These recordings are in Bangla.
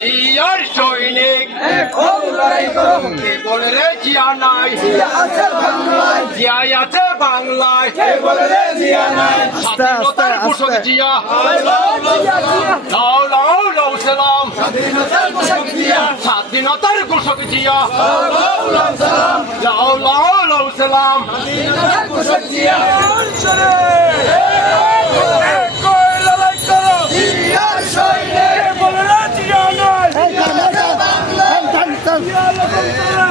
ইয়ার সৈনিক এখন লড়াই করো কে বলে রে জিয়া নাই। জিয়া আছে বাংলায়। জিয়াই আছে বাংলায়। কে বলে রে জিয়া নাই স্বাধীনতার ঘোষক জিয়া জিয়া জিয়া লাও লাও লাও সালাম। স্বাধীনতার পোশাক জিয়া স্বাধীনতার ঘোষক জিয়া লাও লাও সালাম। লাও লাও লাও সালাম। স্বাধীনতার পোশাক জিয়া সৈনিক বলে রে জিয়া নাই জিয়া আছে বাংলায় লক্ষ জিয়া করে করে লক্ষ জিয়া করে করে আস্তে আস্তে আস্তে জিয়ার সৈনিক ইয়ার সৈনিক এখন লড়াই করো এক হও লড়াই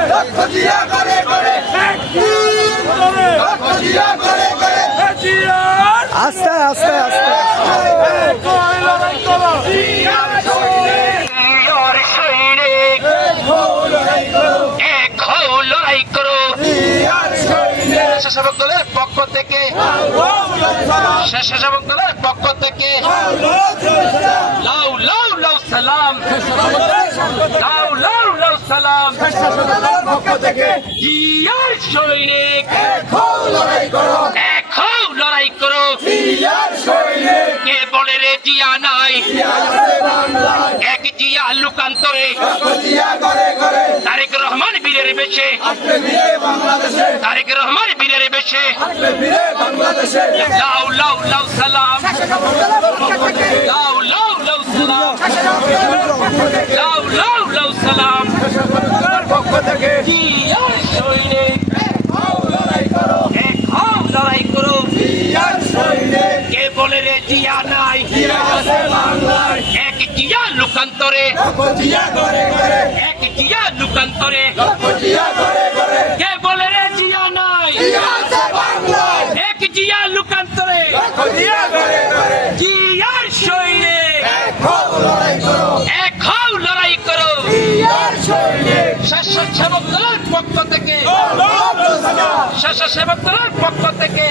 করো জিয়ার সৈনিক স্বেচ্ছাসেবক দলের পক্ষ থেকে। স্বেচ্ছাসেবক দলের পক্ষ থেকে লাও লাও সালাম লাউ লাউ লাউ সালাম লাউ লাউ লাউ সালাম। পক্ষ থেকে জিয়ার সৈনিক। এখন লড়াই করো। হও লড়াই করো জিয়ার সৈনিক কে বলে রে জিয়া নাই? এক জিয়া লুকান্তরে। জিয়া করে করে তারেক রহমান বীরের বেশে। তারেক রহমান বীরের বেশে। লাউ লাউ লাউ, সালাম। লাউ লাউ লাউ, সালাম। সালাম। পক্ষ থেকে সৈনিক? লড়াই করো। কে বলে রে জিয়া নাই? জিয়া এক জিয়া লুকান্তরে। এক জিয়া লুকান্তরে লক্ষ জিয়া করে করে কে বলে রে জিয়া নাই জিয়া আছে বাংলায় এক জিয়া লুকান্তরে লক্ষ জিয়া করে করে জিয়ার সৈনিক এখন লড়াই করো এক হও লড়াই করো সৈনিক। স্বেচ্ছাসেবক দলের পক্ষ থেকে। লাও লাও দলের পক্ষ থেকে।